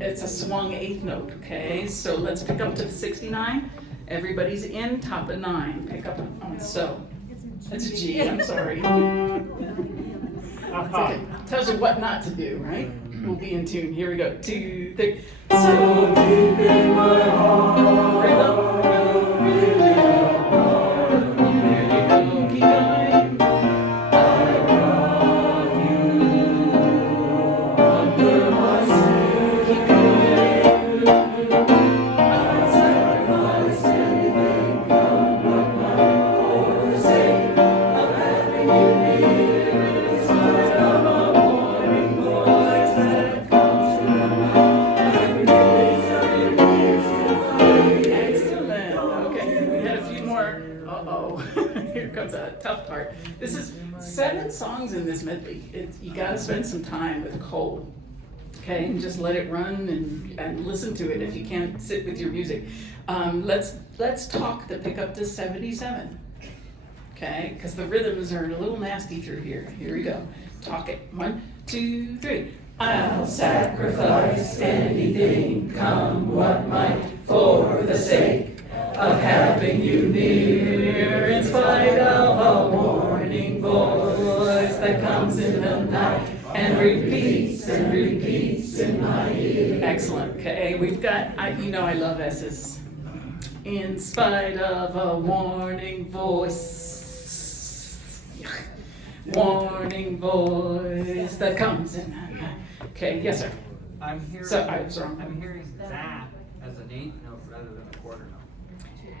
a swung 8th note, okay? So let's pick up to 69. Everybody's in, top of 9. Pick up on so. That's a G, I'm sorry. That's okay. Tells you what not to do, right? We'll be in tune. Here we go. 2, 3. So deep in my heart, rhythm, really a part of me. There you go. Keep going. I've got you under my skin. Keep going. I'd sacrifice anything, come what might, for the sake of having you near. In spite of a warning voice that comes to my mind, every day turning years to my Excellent. Okay, we had a few more. Uh-oh. Here comes a tough part. This is 7 songs in this medley. You gotta spend some time with Cole. okay, and just let it run and listen to it if you can't sit with your music. Let's talk the pickup to 77, okay, because the rhythms are a little nasty through here. Here we go. Talk it. 1, 2, 3. I'll sacrifice anything, come what might, for the sake of having you near, in spite of a warning voice that comes in the night and repeats in my ear. Excellent. Okay, we've got, I love S's. In spite of a warning voice that comes in. Okay, yes, sir. I'm hearing, So, I was wrong. I'm hearing that as an eighth note rather than a quarter note.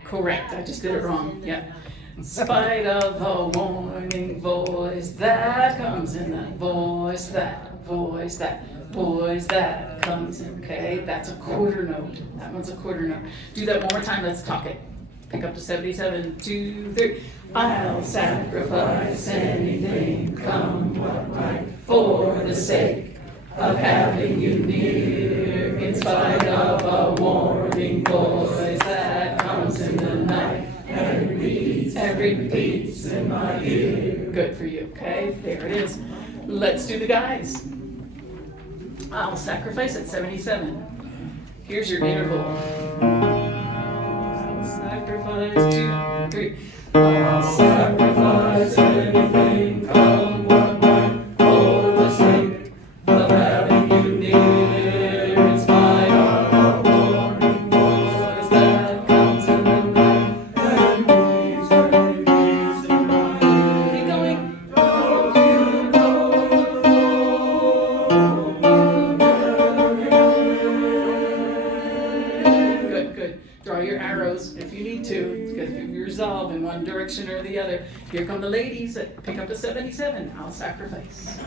Correct, I just did it wrong, yeah. In spite of a warning voice that comes in, that voice that comes in, okay? That's a quarter note. That one's a quarter note. Do that one more time, let's talk it. Pick up to 77, 2, 3. I'll sacrifice anything, come what might, for the sake of having you near, in spite of a warning voice that comes in the night and repeats in my ear. Good for you, okay? There it is. Let's do the guys. I'll sacrifice at 77. Here's your interval. I'll sacrifice 2, 3. I'll sacrifice anything, come what might, for the sake of having you near, in spite of a warning voice that comes in the night and repeats in my ear. Keep going. Don't you know Good. Draw your arrows if you need to, because if you resolve in one direction or the other. Here come the ladies. Pick up to 77. I'll sacrifice.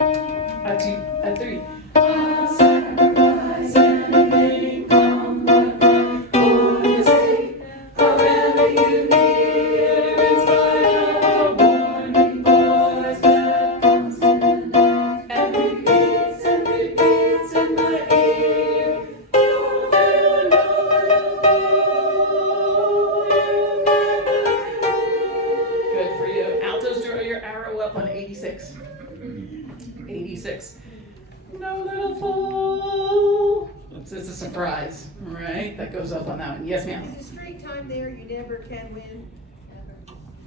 A 2, a 3. I'll sacrifice anything, come what might, for the sake of having you near, in spite of a warning voice that comes in the night and repeats in my ear. Don't you know Good for you. Altos, draw your arrow up on 86. 86. No little fool. It's a surprise, right? That goes up on that one. Yes, ma'am. Is the straight time there, you never can win?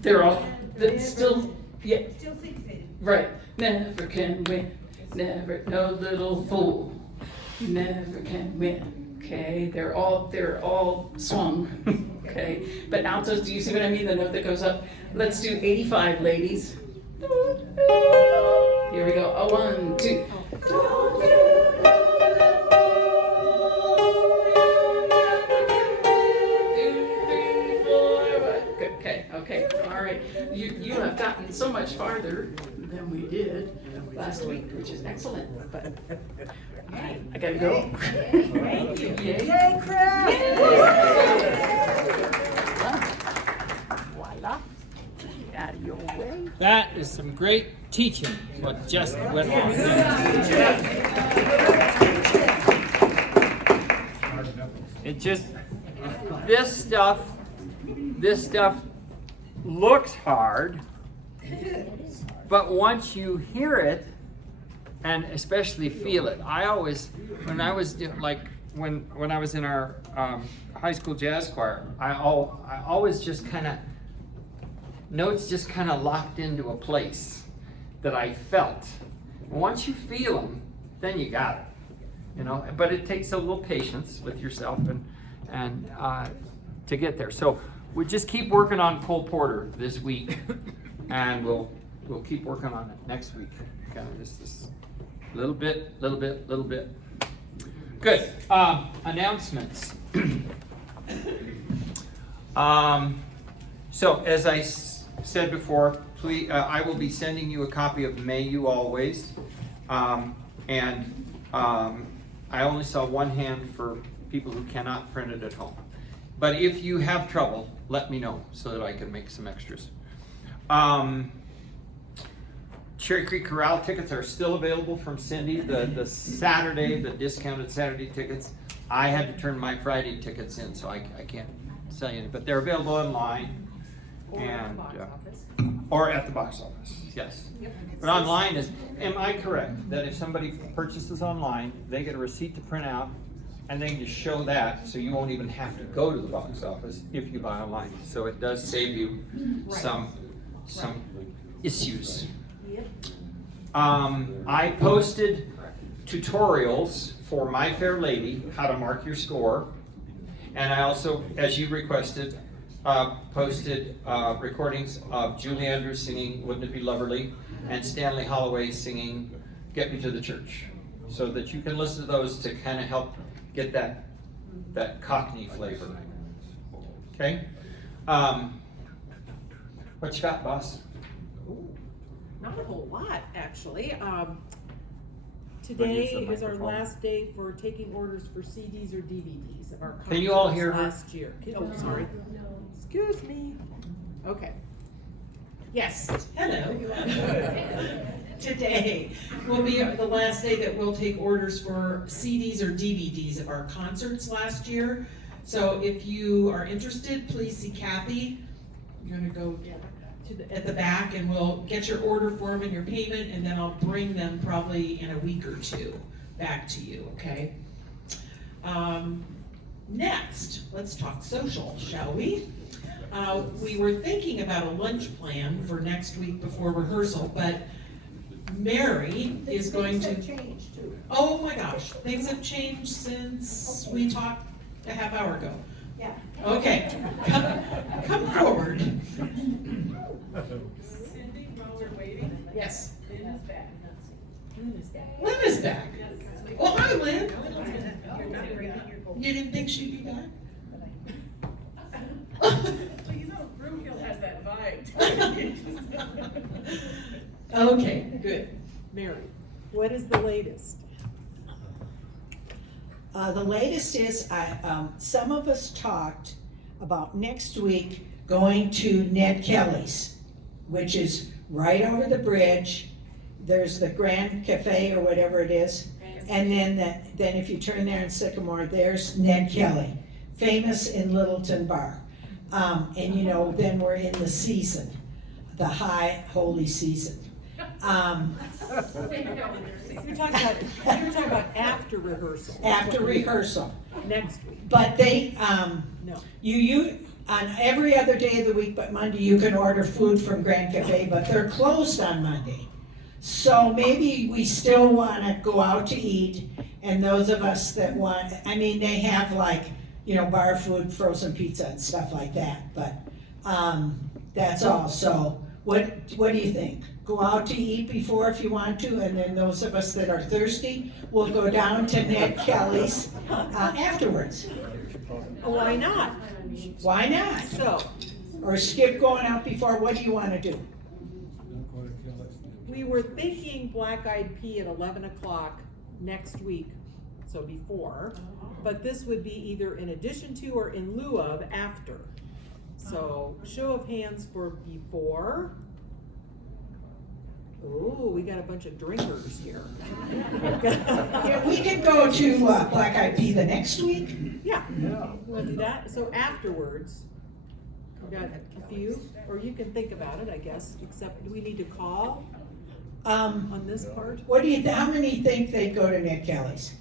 They're all still, yeah, Still 6 minutes. right. Never can win. Never, no little fool. Never can win. Okay, they're all swung. Okay, but altos, do you see what I mean? The note that goes up. Let's do 85, ladies. Here we go. 1, 2. Don't you know Okay. All right. You have gotten so much farther than we did last week, which is excellent. But all right, I gotta go. Thank you. Yay, Chris! Voila. Out of your way. That is some great teaching, what just went on there. It just, this stuff looks hard, but once you hear it, and especially feel it, I always, when I was when I was in our high school jazz choir, I always just kind of, notes just kind of locked into a place that I felt. Once you feel them, then you got it, you know. But it takes a little patience with yourself and to get there. So we just keep working on Cole Porter this week, and we'll keep working on it next week. Kind of just this little bit. Good. Announcements. So as I said before, please, I will be sending you a copy of May You Always, and I only saw one hand for people who cannot print it at home. But if you have trouble, let me know so that I can make some extras. Cherry Creek Corral tickets are still available from Cindy. The Saturday, the discounted Saturday tickets. I had to turn my Friday tickets in, so I can't sell you any, but they're available online. And, or at the box office, yes. But online is, am I correct, that if somebody purchases online, they get a receipt to print out, and they can just show that, so you won't even have to go to the box office if you buy online. So it does save you some issues. I posted tutorials for My Fair Lady, how to mark your score. And I also, as you requested, posted recordings of Julie Andrews singing Wouldn't It Be Lovely and Stanley Holloway singing Get Me to the Church, so that you can listen to those to kind of help get that Cockney flavor. Okay? What you got, boss? Not a whole lot, actually. Wanna use Today the is our microphone? last day for taking orders for CDs or DVDs of our Can you all concerts hear her? last year. Oh, sorry. Excuse me. Okay. Yes, hello. Today will be the last day that we'll take orders for CDs or DVDs of our concerts last year. So if you are interested, please see Kathy. You're gonna go at the back and we'll get your order form and your payment, and then I'll bring them probably in a week or two back to you, okay? Next, let's talk social, shall we? We were thinking about a lunch plan for next week before rehearsal, but Mary is going to. Things have changed too. Oh my gosh, things have changed since we talked a half hour ago. Yeah. Okay, come forward. Cindy, while we're waiting, Yes. Lynn is back. Lynn is back. Oh, hi, Lynn. You're not bringing your gold. You didn't think she'd be back? Well, you know, Broomfield has that vibe. Okay, good. Mary, what is the latest? The latest is, some of us talked about next week going to Ned Kelly's, which is right over the bridge. There's the Grand Cafe or whatever it is. And then if you turn there in Sycamore, there's Ned Kelly, famous in Littleton Bar. And you know, then we're in the season, the high holy season. You're talking about after rehearsal. After rehearsal. Next week. But they, No. you, on every other day of the week but Monday, you can order food from Grand Cafe, but they're closed on Monday. So maybe we still wanna go out to eat, and those of us that want, I mean, they have like, you know, bar food, frozen pizza and stuff like that, but, that's all. So what do you think? Go out to eat before if you want to, and then those of us that are thirsty will go down to Ned Kelly's, afterwards. Why not? Why not? So, Or skip going out before, what do you wanna do? we were thinking Black Eyed Pea at 11 o'clock next week, so before. But this would be either in addition to or in lieu of after. So, show of hands for before. Ooh, we got a bunch of drinkers here. Yeah, we could go to, Black Eyed Pea the next week. Yeah, we'll do that. So afterwards, we got a few, or you can think about it, I guess, except do we need to call on this part? What do you, how many think they'd go to Ned Kelly's?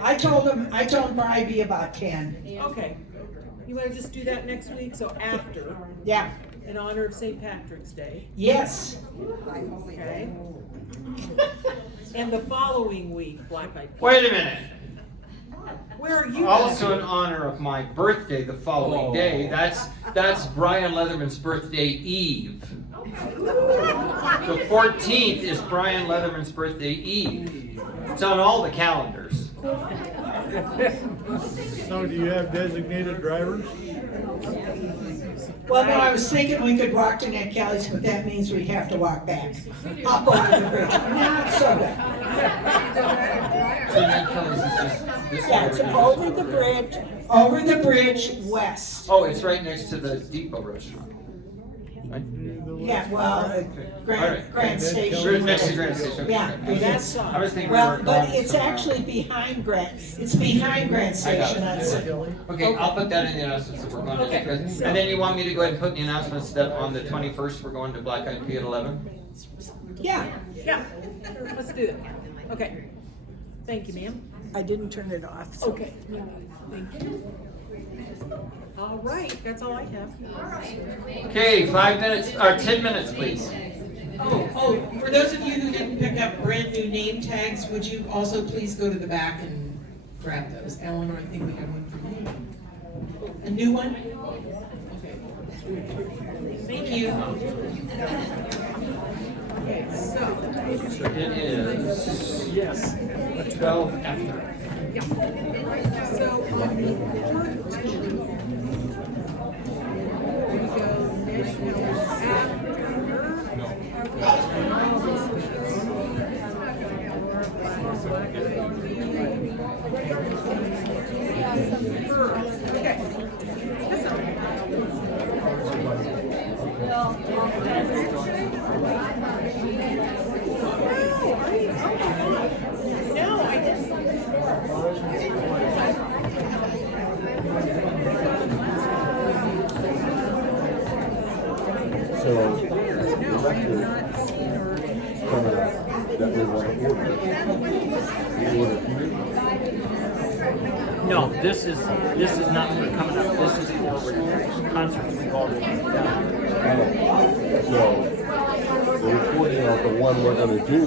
I told them probably be about 10. Okay, you wanna just do that next week, so after, Yeah, in honor of St. Patrick's Day, yes. okay? And the following week, Black Eyed Pea. Wait a minute. Where are you? Also in honor of my birthday the following day, that's Brian Leatherman's birthday eve. The 14th is Brian Leatherman's birthday eve. It's on all the calendars. So do you have designated drivers? Well, no, I was thinking we could walk to Ned Kelly's, but that means we'd have to walk back. Up over the bridge. Not so good. So Ned Kelly's is just this Yeah, it's over the bridge west. Oh, it's right next to the Depot restaurant. right? Yeah, well, Alright. Grant We're Station. next to Grand Station. Yeah, Okay. that's, I was thinking we well, were but going it's somewhere. actually behind it's behind Grant I got Station it. on Second. Okay, I'll put that in the announcements that we're going to Okay. discuss. And then you want me to go ahead and put in the announcements that on the 21st, we're going to Black Eyed Pea at 11? Yeah, let's do that. Okay. Thank you, ma'am. I didn't turn it off, so. Okay. Thank you. All right, that's all I have. Okay, 5 minutes, or 10 minutes, please. Oh, for those of you who didn't pick up brand new name tags, would you also please go to the back and grab those? Eleanor, I think we have one for you. A new one? Okay. Thank you. Okay, so, So it is, yes, 12 after. so on the 14th, we go national No, I didn't. So, the record coming up that we want to order. We order here. No, this is not for coming up. This is for concerts we've already done. So, the recording of the one we're going to do.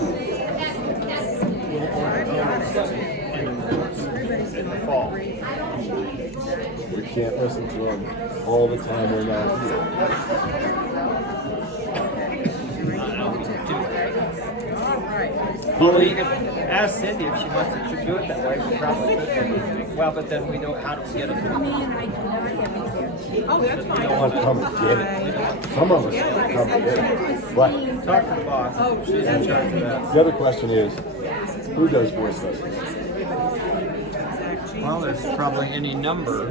In the fall. We can't listen to them all the time we're not here. Well, you can ask Cindy if she wants to do it that way. We probably could. Well, but then we don't. How do we get it? Oh, that's We fine. don't want to come and get it. Some of us want to come and get it. But Talk to the boss. She's in charge of that. the other question is, who does voice lessons? Well, there's probably any number.